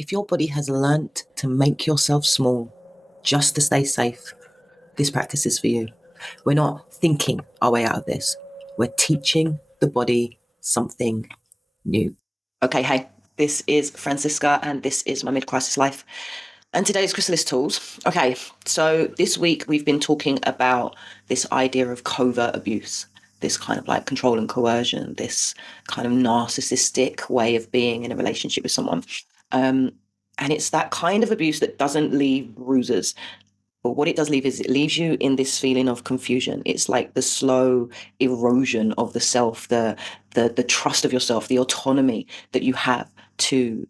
If your body has learnt to make yourself small just to stay safe, this practice is for you. We're not thinking our way out of this. We're teaching the body something new. Okay, hey, this is Francisca and this is my mid-crisis life. And today's Chrysalis tools. Okay, so this week we've been talking about this idea of covert abuse, this kind of like control and coercion, this kind of narcissistic way of being in a relationship with someone. And it's that kind of abuse that doesn't leave bruises. But what it does leave is it leaves you in this feeling of confusion. It's like the slow erosion of the self, the trust of yourself, the autonomy that you have to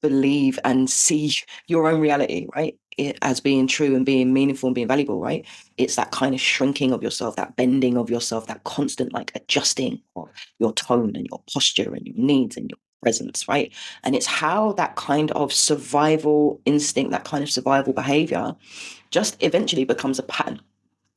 believe and see your own reality, right? As being true and being meaningful and being valuable, right? It's that kind of shrinking of yourself, that bending of yourself, that constant like adjusting of your tone and your posture and your needs and your presence, right? And it's how that kind of survival instinct, that kind of survival behavior just eventually becomes a pattern.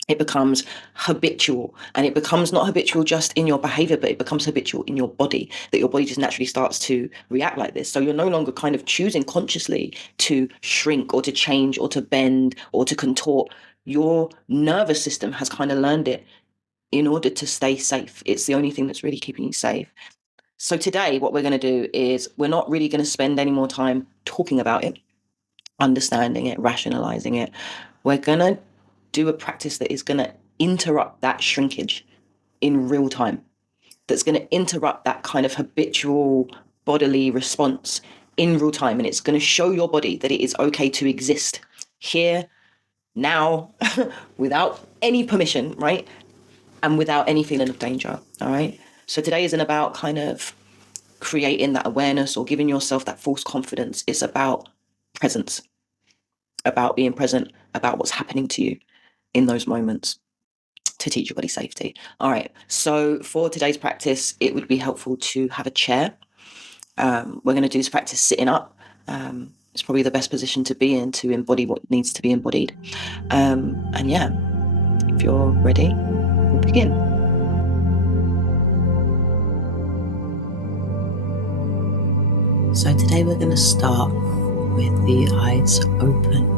It becomes habitual, and it becomes not habitual just in your behavior, but it becomes habitual in your body, that your body just naturally starts to react like this. So you're no longer kind of choosing consciously to shrink or to change or to bend or to contort. Your nervous system has kind of learned it in order to stay safe. It's the only thing that's really keeping you safe. So today, what we're going to do is we're not really going to spend any more time talking about it, understanding it, rationalizing it. We're going to do a practice that is going to interrupt that shrinkage in real time, that's going to interrupt that kind of habitual bodily response in real time. And it's going to show your body that it is okay to exist here, now, without any permission, right? And without any feeling of danger, all right? So today isn't about kind of creating that awareness or giving yourself that false confidence. It's about presence, about being present, about what's happening to you in those moments to teach your body safety. All right, so for today's practice, it would be helpful to have a chair. We're going to do this practice sitting up. It's probably the best position to be in to embody what needs to be embodied. And yeah, if you're ready, we'll begin. So today we're going to start with the eyes open.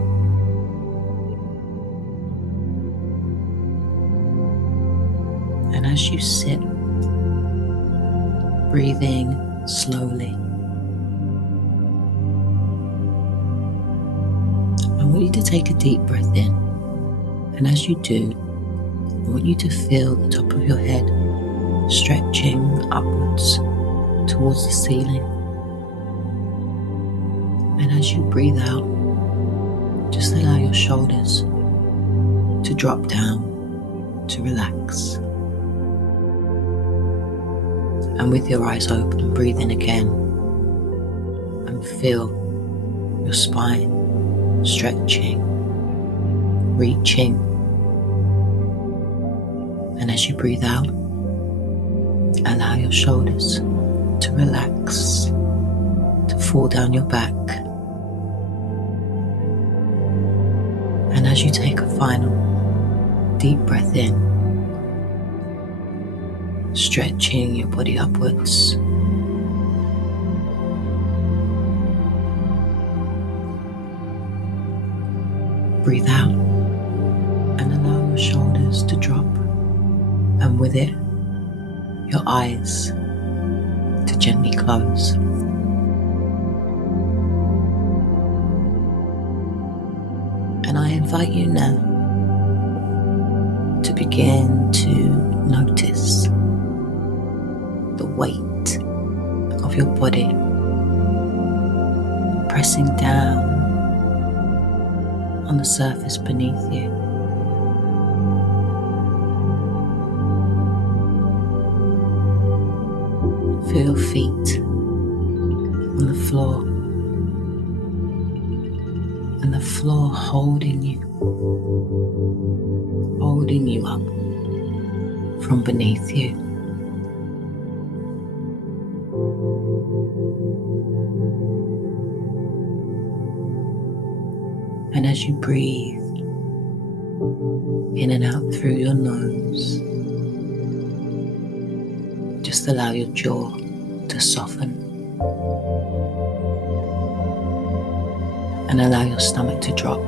And as you sit, breathing slowly, I want you to take a deep breath in. And as you do, I want you to feel the top of your head stretching upwards towards the ceiling. And as you breathe out, just allow your shoulders to drop down, to relax. And with your eyes open, breathe in again and feel your spine stretching, reaching. And as you breathe out, allow your shoulders to relax, to fall down your back. And as you take a final deep breath in, stretching your body upwards, breathe out and allow your shoulders to drop, and with it, your eyes to gently close. And I invite you now to begin to notice the weight of your body pressing down on the surface beneath you. Feel your feet on the floor, and the floor holding you up from beneath you. And as you breathe in and out through your nose, just allow your jaw to soften. and allow your stomach to drop.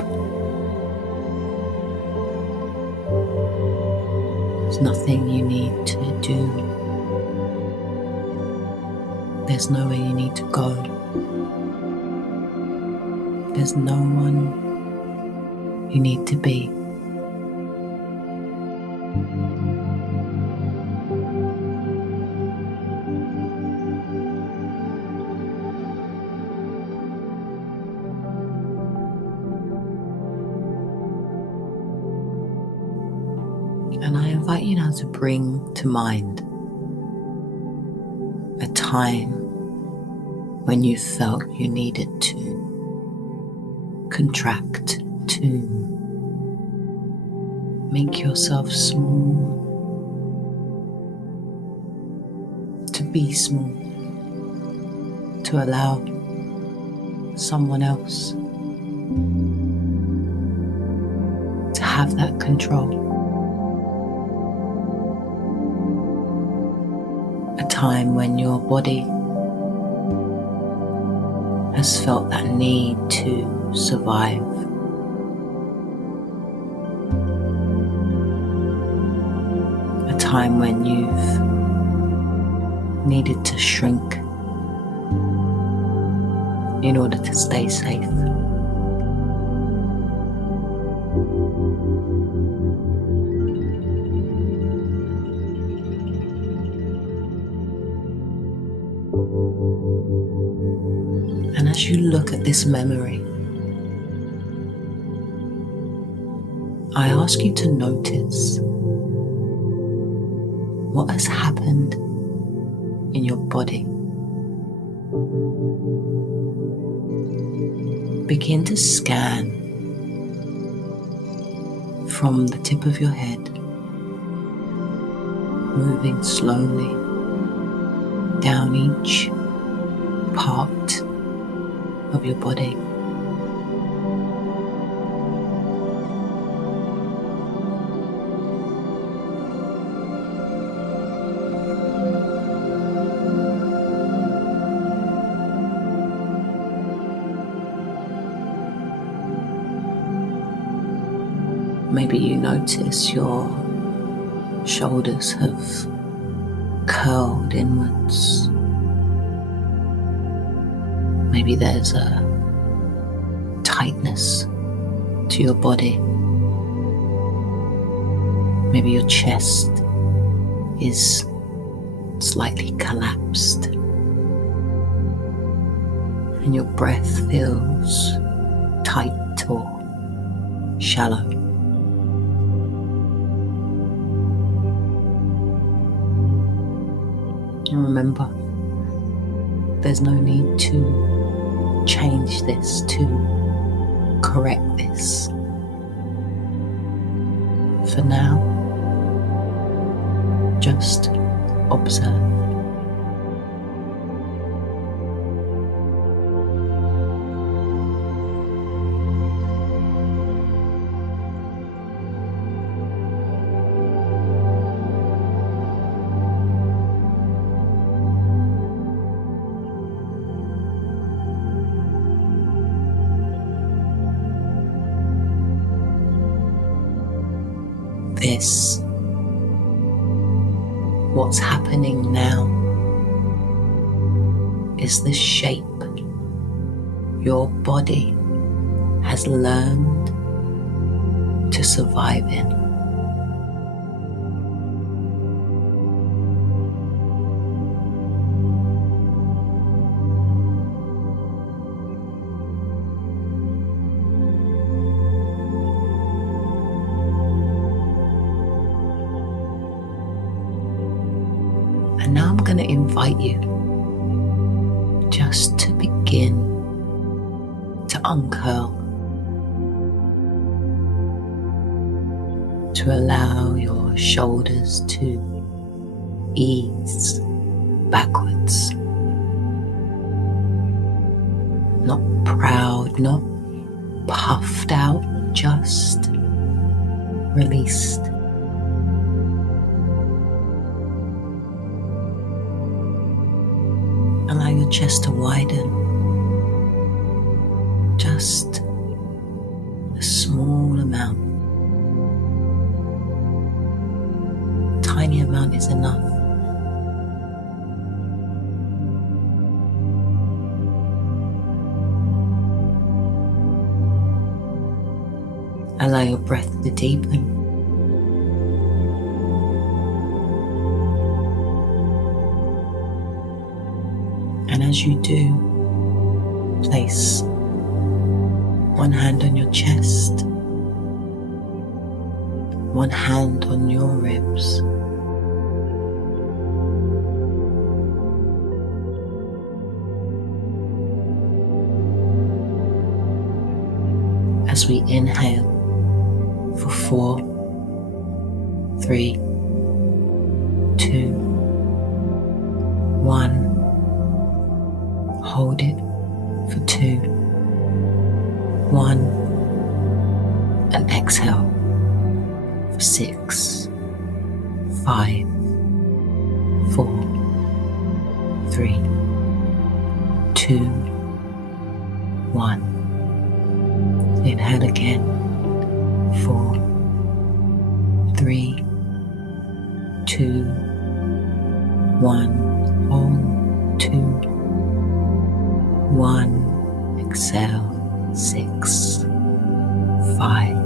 There's nothing you need to do. There's nowhere you need to go. There's no one you need to be. And I invite you now to bring to mind a time when you felt you needed to contract, to make yourself small, to be small, to allow someone else to have that control. A time when your body has felt that need to survive. A time when you've needed to shrink in order to stay safe. And as you look at this memory, I ask you to notice what has happened in your body. Begin to scan from the tip of your head, moving slowly down each part of your body. Maybe you notice your shoulders have curled inwards. Maybe there's a tightness to your body. Maybe your chest is slightly collapsed and your breath feels tight or shallow. And remember, there's no need to change this, to correct this. For now, just observe. This, what's happening now, is the shape your body has learned to survive in. And now I'm going to invite you just to begin to uncurl, to allow your shoulders to ease backwards. Not proud, not puffed out, just released. Allow your chest to widen, just just a small amount. Tiny amount is enough. Allow your breath to deepen. And as you do, place one hand on your chest, one hand on your ribs. As we inhale for 4, 3, 2, 1. Hold it for 2, 1, and exhale for 6, 5, 4, 3, 2, 1. Inhale again. 4, 3, 2, 1. Hold. 2, 1. Exhale. 6, 5,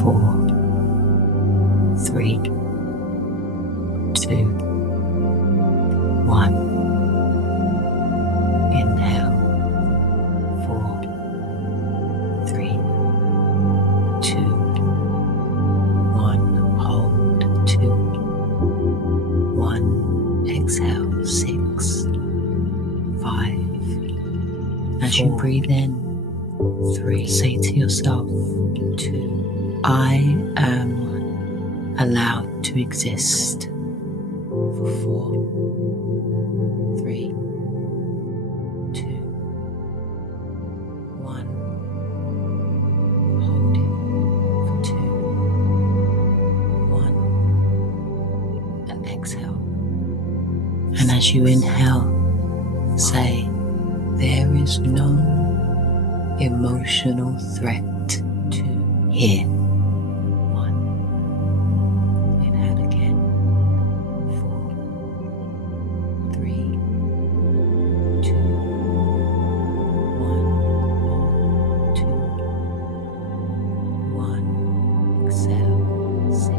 4, 3, 2, 1. Inhale. 4, 3, 2, 1. Hold. 2, 1. Exhale. 6, 5. As you breathe in, 3. Say to yourself, 2. I am allowed to exist. For 4, 3, 2, 1. Hold it for 2, 1, and exhale. And as you inhale, say, there is no emotional threat to here. 1. Inhale again. 4, 3, 2, 1. Hold. 2, 1. Exhale. 6,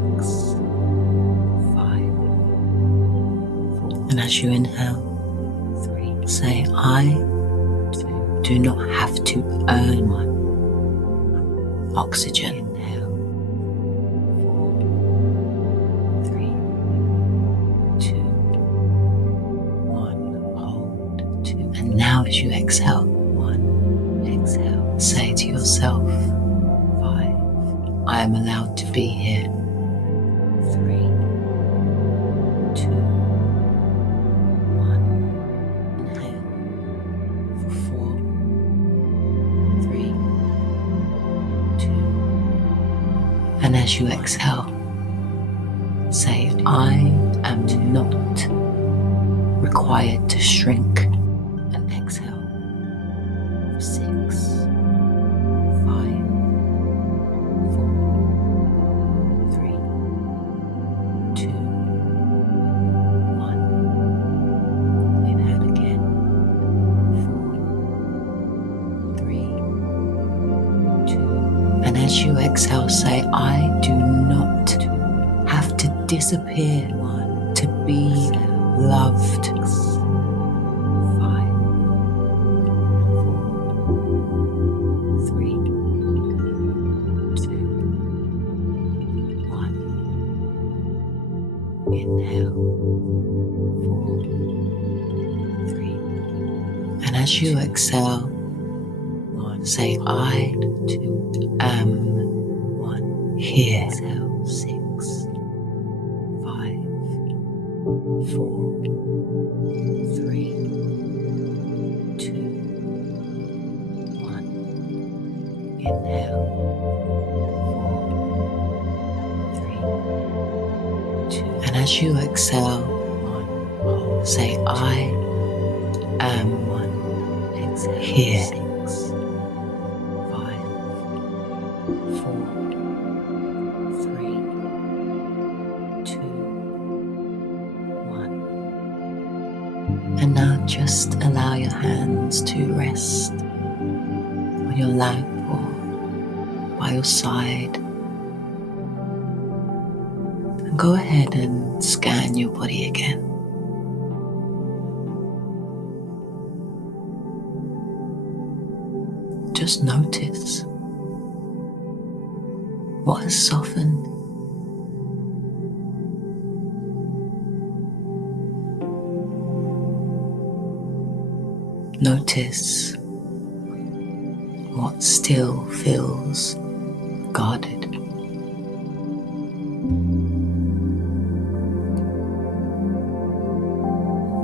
5, 4. And as you inhale, 3. Say, I do not have to earn oxygen. Inhale. 4, 3, 2, 1. Hold. 2. And now as you exhale, 1. Exhale. Say to yourself, 5. I am allowed to be here. 3, 2, 1. Inhale. For 4, 3, 2. And as you exhale, say, I am not required to shrink. And exhale. For 6, 5, 4, 3, 2, 1. Inhale again. 4, 3, 2. And as you exhale, say, I do not have to disappear to be loved. 5, 4, 3, 2, 1. Inhale. 4, 3. And as you exhale, say, I am here. Exhale. 6, 5, 4, 3, 2, 1. Inhale. 4, 3, 2. And as you exhale, say, I am here. 6, wants to rest on your lap or by your side. And go ahead and scan your body again. Just notice what has softened. Notice what still feels guarded.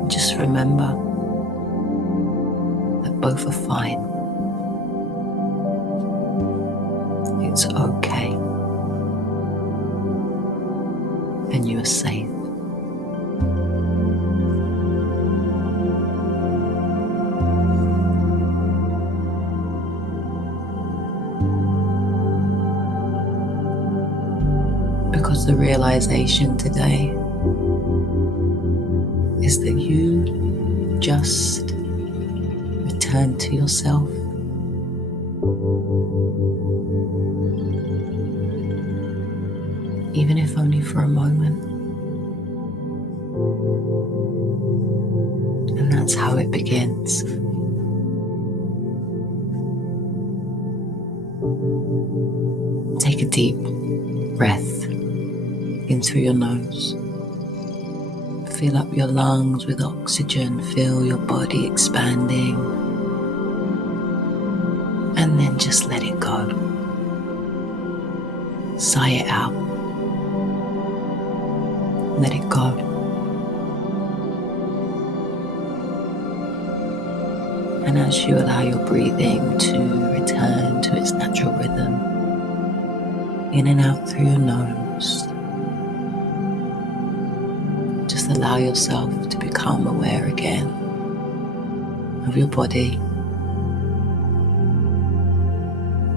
Just remember that both are fine. It's okay. And you are safe. Because the realization today is that you just return to yourself. Even if only for a moment. And that's how it begins. Take a deep breath in through your nose. Fill up your lungs with oxygen. Feel your body expanding. And then just let it go. Sigh it out. Let it go. And as you allow your breathing to return to its natural rhythm, in and out through your nose, just allow yourself to become aware again of your body,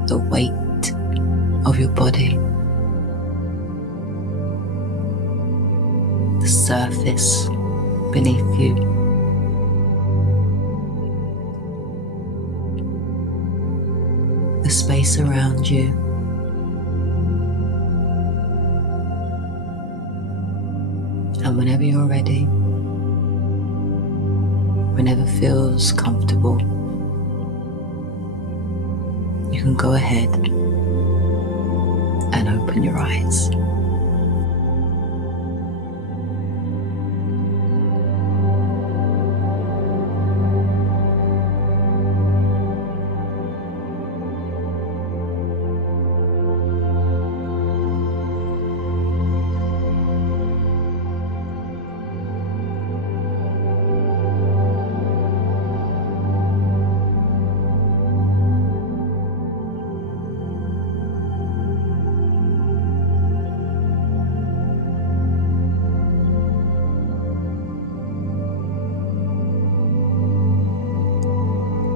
the weight of your body, the surface beneath you, the space around you, and whenever you're ready, whenever feels comfortable, you can go ahead and open your eyes.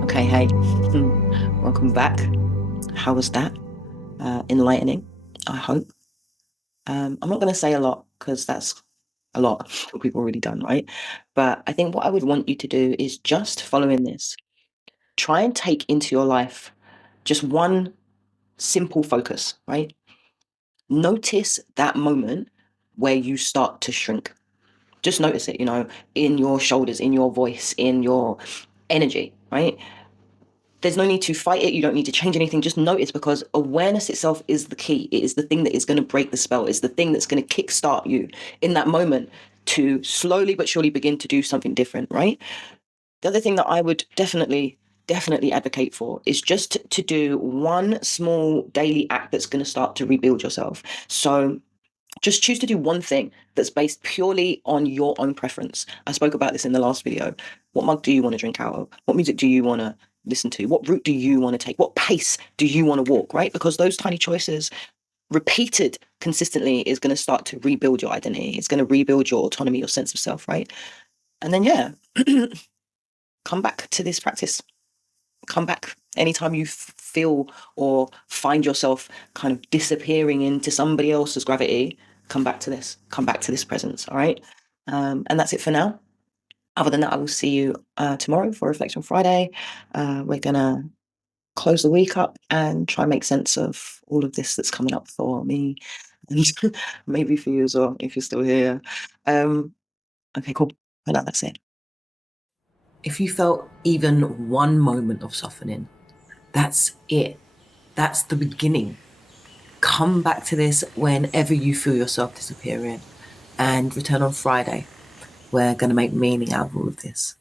Okay, hey, welcome back. How was that? Enlightening, I hope. I'm not going to say a lot because that's a lot that we've already done, right? But I think what I would want you to do is just following this, try and take into your life just one simple focus, right? Notice that moment where you start to shrink. Just notice it, in your shoulders, in your voice, in your energy, right? There's no need to fight it. You don't need to change anything. Just notice, because awareness itself is the key. It is the thing that is going to break the spell. It's the thing that's going to kickstart you in that moment to slowly but surely begin to do something different, right? The other thing that I would definitely advocate for is just to do one small daily act that's going to start to rebuild yourself. So just choose to do one thing that's based purely on your own preference. I spoke about this in the last video. What mug do you want to drink out of? What music do you want to listen to? What route do you want to take? What pace do you want to walk, right? Because those tiny choices repeated consistently is going to start to rebuild your identity. It's going to rebuild your autonomy, your sense of self, right? And then, come back to this practice. Come back anytime you feel or find yourself kind of disappearing into somebody else's gravity. Come back to this presence. All right. And that's it for now. Other than that, I will see you tomorrow for Reflection Friday. We're going to close the week up and try and make sense of all of this that's coming up for me and maybe for you as well, if you're still here. Okay, cool. For now, that's it. If you felt even one moment of softening, that's it. That's the beginning. Come back to this whenever you feel yourself disappearing and return on Friday. We're going to make meaning out of all of this.